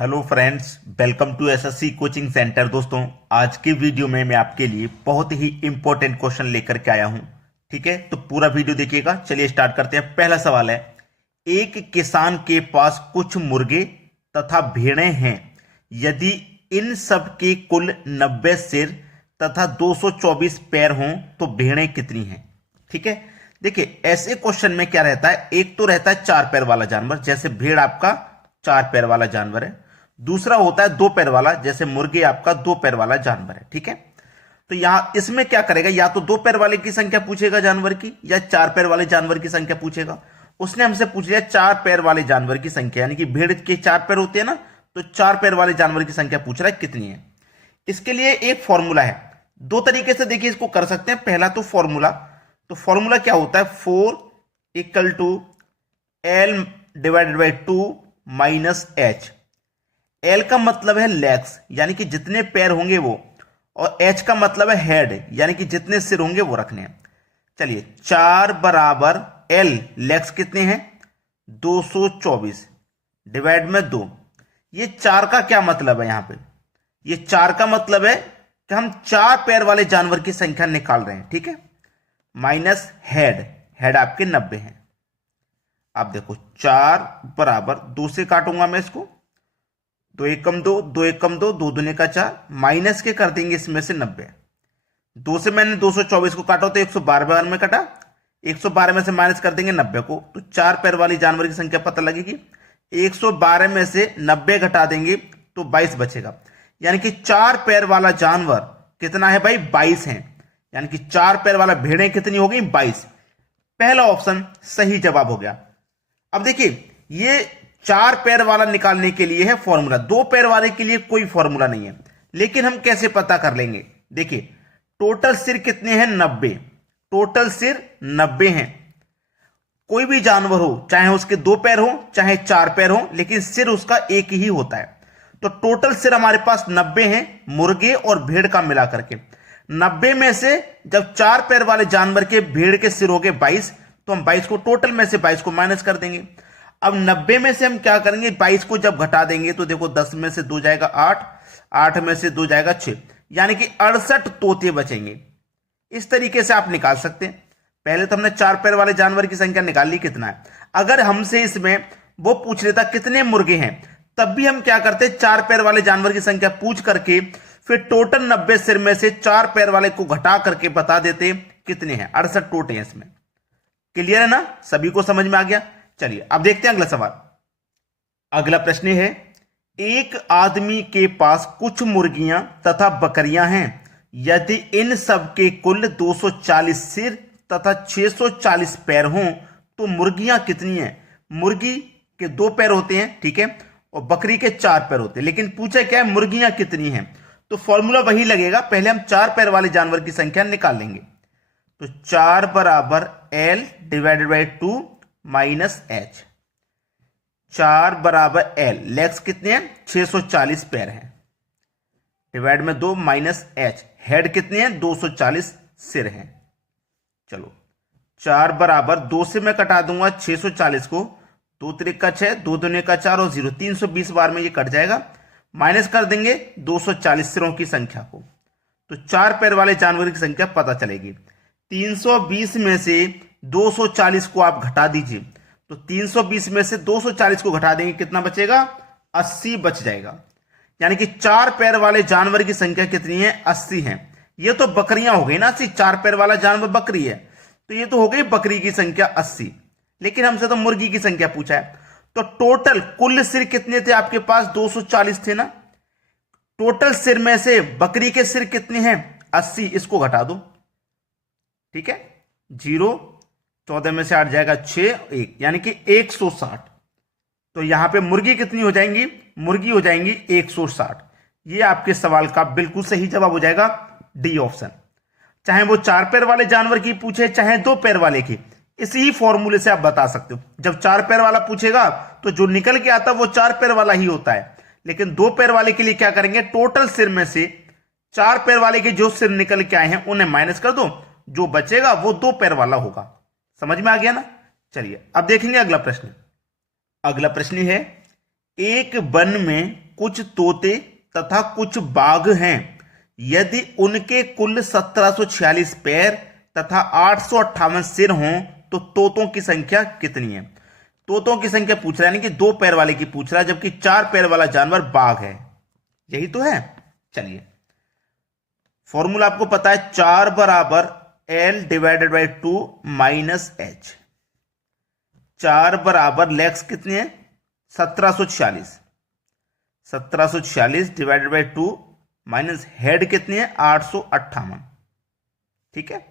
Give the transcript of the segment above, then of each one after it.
Hello friends, welcome to SSC coaching centre. दोस्तों, आज के वीडियो में मैं आपके लिए बहुत ही इंपॉर्टेंट क्वेश्चन लेकर के आया हूं। ठीक है, तो पूरा वीडियो देखिएगा। चलिए स्टार्ट करते हैं। पहला सवाल है, एक किसान के पास कुछ मुर्गे तथा भेड़ें हैं। यदि इन सब के कुल 90 सिर तथा 224 पैर हों तो भेड़ें कितनी हैं? ठीक है, देखिए ऐसे क्वेश्चन में क्या रहता है, एक तो रहता है 4 पैर वाला जानवर, जैसे भेड़ आपका 4 पैर वाला जानवर है। दूसरा होता है 2 पैर वाला, जैसे मुर्गे आपका 2 पैर वाला जानवर है। ठीक है, तो यहां इसमें क्या करेगा, या तो 2 पैर वाले की संख्या पूछेगा जानवर की, या 4 पैर वाले जानवर की संख्या पूछेगा। उसने हमसे पूछ लिया 4 पैर वाले जानवर की संख्या, यानी कि भेड़ के 4 पैर होते हैं ना, तो 4 पैर वाले जानवर की संख्या पूछ रहा है कितनी है। इसके लिए एक फॉर्मूला है, दो तरीके से देखिए इसको कर सकते हैं। पहला तो फॉर्मूला क्या होता है, 4 equal to L divided by 2 minus H. L का मतलब है लेग्स, यानी कि जितने पैर होंगे वो, और एच का मतलब है हेड, यानी कि जितने सिर होंगे वो रखने हैं। चलिए 4 बराबर एल लेग्स कितने हैं, 224 डिवाइड में 2। ये 4 का क्या मतलब है, यहां पे ये 4 का मतलब है कि हम 4 पैर वाले जानवर की संख्या निकाल रहे हैं। ठीक है, माइनस हेड आपके 90 हैं। अब देखो 4 बराबर 2 से काटूंगा मैं इसको, 2 एकम 2, 2 एकम 2, 2 दूने का 4, माइनस के कर देंगे इसमें से 90। 2 से मैंने 224 को काटा तो 112 बार में कटा, 112 में से माइनस कर देंगे 90 को, तो 4 पैर वाली जानवर की संख्या पता लगेगी। 112 में से 90 घटा देंगे तो 22 बचेगा, यानी कि 4 पैर वाला जानवर कितना है भाई, 22 है। यानी कि 4 पैर वाला भेड़ें कितनी हो गई, 22। पहला ऑप्शन सही जवाब हो गया। अब देखिए ये 4 पैर वाला निकालने के लिए है फॉर्मूला, 2 पैर वाले के लिए कोई फॉर्मूला नहीं है। लेकिन हम कैसे पता कर लेंगे, देखिए टोटल सिर कितने हैं, 90। टोटल सिर 90 हैं। कोई भी जानवर हो, चाहे उसके 2 पैर हो चाहे 4 पैर हो, लेकिन सिर उसका एक ही होता है। तो टोटल सिर हमारे पास 90 हैं, मुर्गे और भेड़ का मिलाकर के। 90 में से जब 4 पैर वाले जानवर के, भेड़ के सिर हो गए 22, तो हम 22 को टोटल में से 22 को माइनस कर देंगे। अब 90 में से हम क्या करेंगे, 22 को जब घटा देंगे तो देखो 10 में से 2 जाएगा 8, 8 में से 2 जाएगा 6, यानी कि 68 तोते बचेंगे। इस तरीके से आप निकाल सकते हैं। पहले तो हमने 4 पैर वाले जानवर की संख्या निकाल ली कितना है। अगर हमसे इसमें वो पूछ लेता कितने मुर्गे हैं, तब भी हम क्या करते, 4 पैर वाले जानवर की संख्या पूछ करके फिर टोटल 90 सिर में से 4 पैर वाले को घटा करके बता देते कितने हैं, 68 टोटे हैं इसमें। क्लियर है ना, सभी को समझ में आ गया। चलिए अब देखते हैं अगला सवाल। अगला प्रश्न है, एक आदमी के पास कुछ मुर्गियां तथा बकरियां हैं। यदि इन सब के कुल 240 सिर तथा 640 पैर हों तो मुर्गियां कितनी हैं? मुर्गी के 2 पैर होते हैं, ठीक है, और बकरी के 4 पैर होते हैं, लेकिन पूछा क्या है, मुर्गियां कितनी हैं। तो फॉर्मूला वही लगेगा, पहले हम 4 पैर वाले जानवर की संख्या निकाल लेंगे। तो 4 बराबर L divided by 2 minus H. 4 बराबर एल, लेग्स कितने हैं, 640 पैर हैं, डिवाइड में 2 माइनस एच, हेड कितने हैं, 240 सिर हैं। चलो 4 बराबर 2 से मैं कटा दूंगा 640 को, 2 त्रिक 6, 2 दूने का 4 और 0, 320 बार में ये कट जाएगा। माइनस कर देंगे 240 सिरों की संख्या को, तो 4 पैर वाले जानवर की संख्या पता चलेगी। 320 में से 240 को आप घटा दीजिए, तो 320 में से 240 को घटा देंगे, कितना बचेगा, 80 बच जाएगा। यानी कि 4 पैर वाले जानवर की संख्या कितनी है, 80 है। ये तो बकरियां हो गई ना 80, 4 पैर वाला जानवर बकरी है, तो ये तो हो गई बकरी की संख्या 80। लेकिन हमसे तो मुर्गी की संख्या पूछा है, तो टोटल कुल सिर कितने थे आपके पास, 240 थे ना। टोटल सिर में से बकरी के सिर कितने हैं, 80, इसको घटा दो, ठीक है, 0, 14 में से 8 जाएगा 6, 1, यानी कि 160। तो यहां पे मुर्गी कितनी हो जाएंगी, मुर्गी हो जाएंगी 160। ये आपके सवाल का बिल्कुल सही जवाब हो जाएगा, डी ऑप्शन। चाहे वो 4 पैर वाले जानवर की पूछे चाहे 2 पैर वाले की, इसी फॉर्मूले से आप बता सकते हो। जब 4 पैर वाला पूछेगा तो जो निकल के आता वो 4 पैर वाला ही होता है, लेकिन 2 पैर वाले के लिए क्या करेंगे, टोटल सिर में से 4 पैर वाले के जो सिर निकल के आए हैं उन्हें माइनस कर दो, जो बचेगा वो 2 पैर वाला होगा। समझ में आ गया ना। चलिए अब देखेंगे अगला प्रश्न। अगला प्रश्न है, एक वन में कुछ तोते तथा कुछ बाघ हैं, यदि उनके कुल 1746 पैर तथा 858 सिर हों तो तोतों की संख्या कितनी है? तोतों की संख्या पूछ रहा है, यानी कि 2 पैर वाले की पूछ रहा है, जबकि 4 पैर वाला जानवर बाघ है। यही तो है। चलिए, फॉर्मूला आपको पता है, 4 बराबर L divided by 2 minus H। 4 बराबर लेग्स कितनी है? 1746। 1746 डिवाइडेड बाई 2 माइनस हेड कितनी है? 858। ठीक है,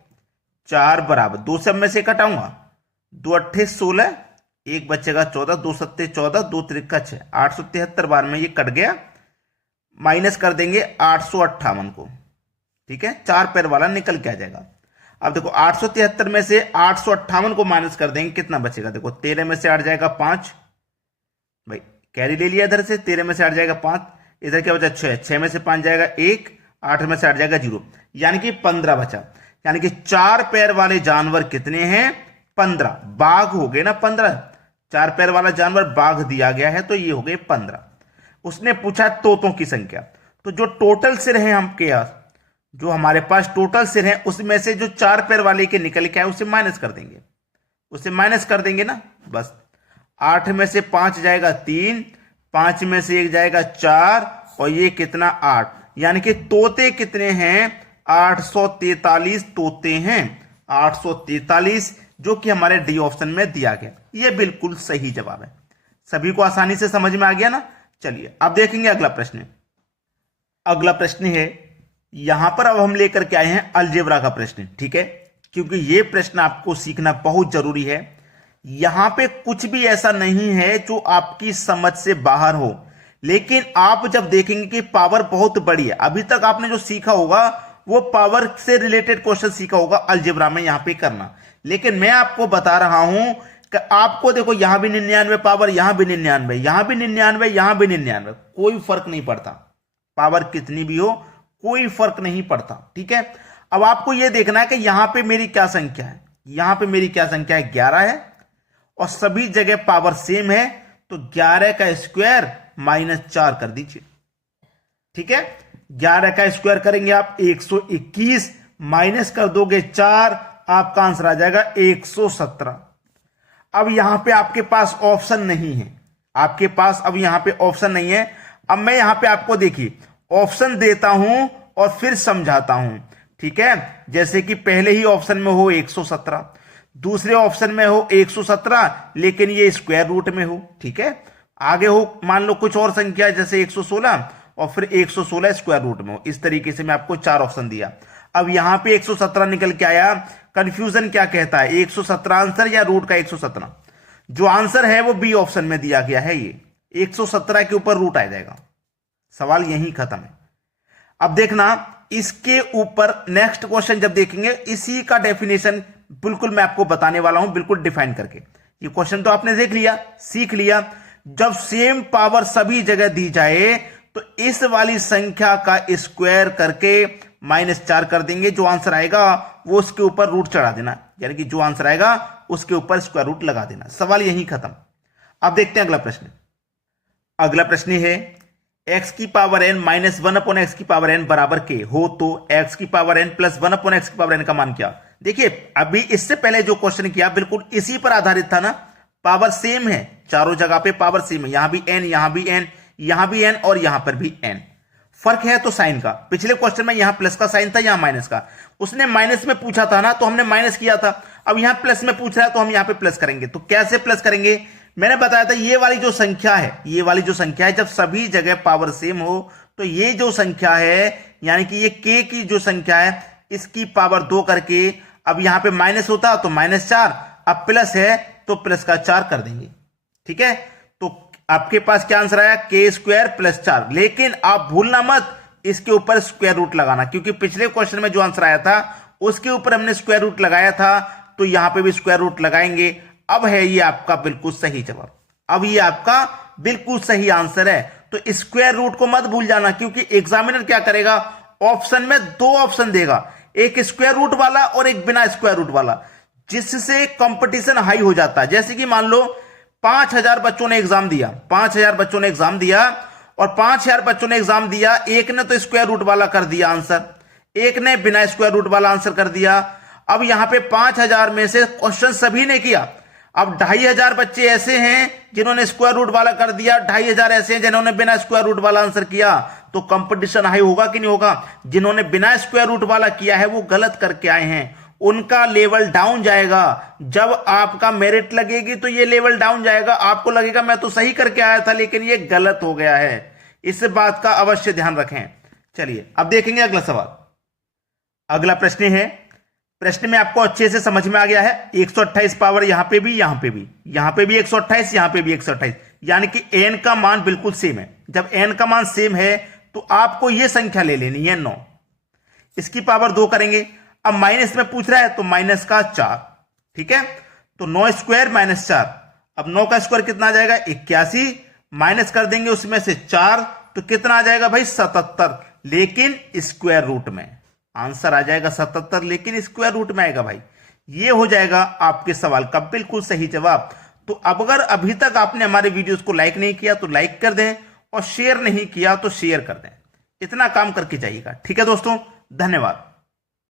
4 बराबर 2 सब में से घटाऊंगा, 2 अट्ठे 16, एक बचेगा 14, 2 सत्ते 14, 2 त्रिका 6, 873 बार में ये कट गया। माइनस कर देंगे 858 को। ठीक है, 4 पैर वाला निकल के आ जाएगा। अब देखो 873 में से 858 को माइनस कर देंगे, कितना बचेगा? देखो 13 में से हट जाएगा 5, भाई कैरी ले लिया इधर से, 13 में से हट जाएगा 5, इधर क्या बचा? 6, 6 में से 5 जाएगा 1, 8 में से हट जाएगा 0, यानी कि 15 बचा। यानी कि 4 पैर वाले जानवर कितने हैं? 15। बाघ हो गए ना 15, 4 पैर वाला जानवर बाघ दिया गया है, तो ये हो गए 15। उसने पूछा तोतों की संख्या, तो जो टोटल सिर है आपके यहाँ, जो हमारे पास टोटल सिर है, उसमें से जो 4 पैर वाले के निकल के आए उसे माइनस कर देंगे, उसे माइनस कर देंगे ना, बस। 8 में से 5 जाएगा 3, 5 में से 1 जाएगा 4, और ये कितना? 8। यानी कि तोते कितने हैं? 843 तोते हैं। 843, जो कि हमारे डी ऑप्शन में दिया गया, ये बिल्कुल सही जवाब है। सभी को आसानी से समझ में आ गया ना? चलिए अब देखेंगे अगला प्रश्न। अगला प्रश्न है, यहां पर अब हम लेकर के आए हैं अलजेब्रा का प्रश्न। ठीक है, क्योंकि ये प्रश्न आपको सीखना बहुत जरूरी है। यहां पे कुछ भी ऐसा नहीं है जो आपकी समझ से बाहर हो, लेकिन आप जब देखेंगे कि पावर बहुत बड़ी है, अभी तक आपने जो सीखा होगा वो पावर से रिलेटेड क्वेश्चन सीखा होगा अलजेब्रा में यहां पे करना, लेकिन मैं आपको बता रहा हूं कि आपको देखो यहां भी 99 पावर, यहां भी 99, यहां भी 99, यहां भी 99, कोई फर्क नहीं पड़ता। पावर कितनी भी हो कोई फर्क नहीं पड़ता। ठीक है, अब आपको यह देखना है कि यहां पे मेरी क्या संख्या है। यहां पे मेरी क्या संख्या है? 11 है, और सभी जगह पावर सेम है, तो 11 का स्क्वायर माइनस 4 कर दीजिए। ठीक है, 11 का स्क्वायर करेंगे आप 121, माइनस कर दोगे 4, आपका आंसर आ जाएगा 117। अब यहां पे आपके पास ऑप्शन नहीं है, आपके पास अब यहां पे ऑप्शन नहीं है। अब मैं यहां पे आपको देखिए ऑप्शन देता हूं और फिर समझाता हूं। ठीक है, जैसे कि पहले ही ऑप्शन में हो 117, दूसरे ऑप्शन में हो 117 लेकिन ये स्क्वायर रूट में हो। ठीक है, आगे हो मान लो कुछ और संख्या जैसे 116 और फिर 116 स्क्वायर रूट में हो। इस तरीके से मैं आपको 4 ऑप्शन दिया। अब यहां पे 117 निकल के आया, कंफ्यूजन क्या कहता है? 117 आंसर या रूट का 117? जो आंसर है वो बी ऑप्शन में दिया गया है, ये 117 के ऊपर रूट आ जाएगा। सवाल यही खत्म है। अब देखना इसके ऊपर नेक्स्ट क्वेश्चन जब देखेंगे, इसी का डेफिनेशन बिल्कुल मैं आपको बताने वाला हूं, बिल्कुल डिफाइन करके। ये क्वेश्चन तो आपने देख लिया, सीख लिया। जब सेम पावर सभी जगह दी जाए तो इस वाली संख्या का स्क्वायर करके -4 कर देंगे। जो आंसर आएगा वो उसके ऊपर रूट चढ़ा देना, यानी कि जो आंसर आएगा उसके ऊपर स्क्वायर रूट लगा देना। सवाल यही खत्म। अब देखते हैं अगला प्रश्न। अगला प्रश्न है x की पावर n माइनस 1/x की पावर n बराबर के हो तो x की पावर n प्लस 1/x की पावर n का मान क्या? देखिए अभी इससे पहले जो क्वेश्चन किया बिल्कुल इसी पर आधारित था ना। पावर सेम है, चारों जगह पे पावर सेम है, यहां भी n, यहां भी n, यहां भी n और यहां पर भी n। फर्क है तो साइन का। पिछले क्वेश्चन में यहां प्लस का साइन था, यहां माइनस का। उसने माइनस में पूछा था ना, तो हमने माइनस किया था। अब यहां प्लस में पूछ रहा है तो हम यहां पे प्लस करेंगे। तो कैसे प्लस करेंगे? मैंने बताया था ये वाली जो संख्या है, ये वाली जो संख्या है, जब सभी जगह पावर सेम हो तो ये जो संख्या है, यानी कि ये k की जो संख्या है, इसकी पावर 2 करके, अब यहां पे माइनस होता तो -4, अब प्लस है तो प्लस का 4 कर देंगे। ठीक है, तो आपके पास क्या आंसर आया? k² + 4। लेकिन आप भूलना मत इसके ऊपर स्क्वायर रूट लगाना, क्योंकि पिछले क्वेश्चन में जो आंसर आया था उसके ऊपर हमने स्क्वायर रूट लगाया था, तो यहां पे भी स्क्वायर रूट लगाएंगे। अब है ये आपका बिल्कुल सही जवाब, अब ये आपका बिल्कुल सही आंसर है। तो स्क्वायर रूट को मत भूल जाना, क्योंकि एग्जामिनर क्या करेगा, ऑप्शन में 2 ऑप्शन देगा, एक स्क्वायर रूट वाला और एक बिना स्क्वायर रूट वाला, जिससे कंपटीशन हाई हो जाता है। जैसे कि मान लो 5000 बच्चों ने एग्जाम दिया, 5000 बच्चों ने एग्जाम दिया और 5000 बच्चों ने एग्जाम दिया, एक ने तो स्क्वायर रूट वाला कर दिया आंसर, एक ने बिना स्क्वायर रूट वाला आंसर कर दिया। अब यहां पे 5000 में से क्वेश्चन सभी ने किया। अब 2500 बच्चे ऐसे हैं जिन्होंने स्क्वायर रूट वाला कर दिया, 2500 ऐसे हैं जिन्होंने बिना स्क्वायर रूट वाला आंसर किया। तो कंपटीशन हाई होगा कि नहीं होगा? जिन्होंने बिना स्क्वायर रूट वाला किया है वो गलत करके आए हैं, उनका लेवल डाउन जाएगा। जब आपका मेरिट लगेगी तो ये लेवल डाउन जाएगा, आपको लगेगा मैं तो सही करके आया था लेकिन ये गलत हो गया है। इस बात का अवश्य ध्यान रखें। चलिए अब देखेंगे अगला सवाल। अगला प्रश्न है, प्रश्न में आपको अच्छे से समझ में आ गया है। 128 पावर यहां पे भी, यहां पे भी, यहां पे भी 128, यहां पे भी 128, यानी कि n का मान बिल्कुल सेम है। जब n का मान सेम है तो आपको यह संख्या ले लेनी है 9, इसकी पावर 2 करेंगे। अब माइनस में पूछ रहा है तो माइनस का 4, ठीक है। तो 9 स्क्वायर माइनस 4, अब 9 का स्क्वायर कितना आ जाएगा 81, माइनस कर देंगे उसमें से 4 तो कितना आ जाएगा भाई 77, लेकिन स्क्वायर रूट में। आंसर आ जाएगा 77 लेकिन स्क्वायर रूट में आएगा भाई। ये हो जाएगा आपके सवाल का बिल्कुल सही जवाब। तो अब अगर अभी तक आपने हमारे वीडियोस को लाइक नहीं किया तो लाइक कर दें और शेयर नहीं किया तो शेयर कर दें। इतना काम करके जाइएगा, ठीक है दोस्तों। धन्यवाद।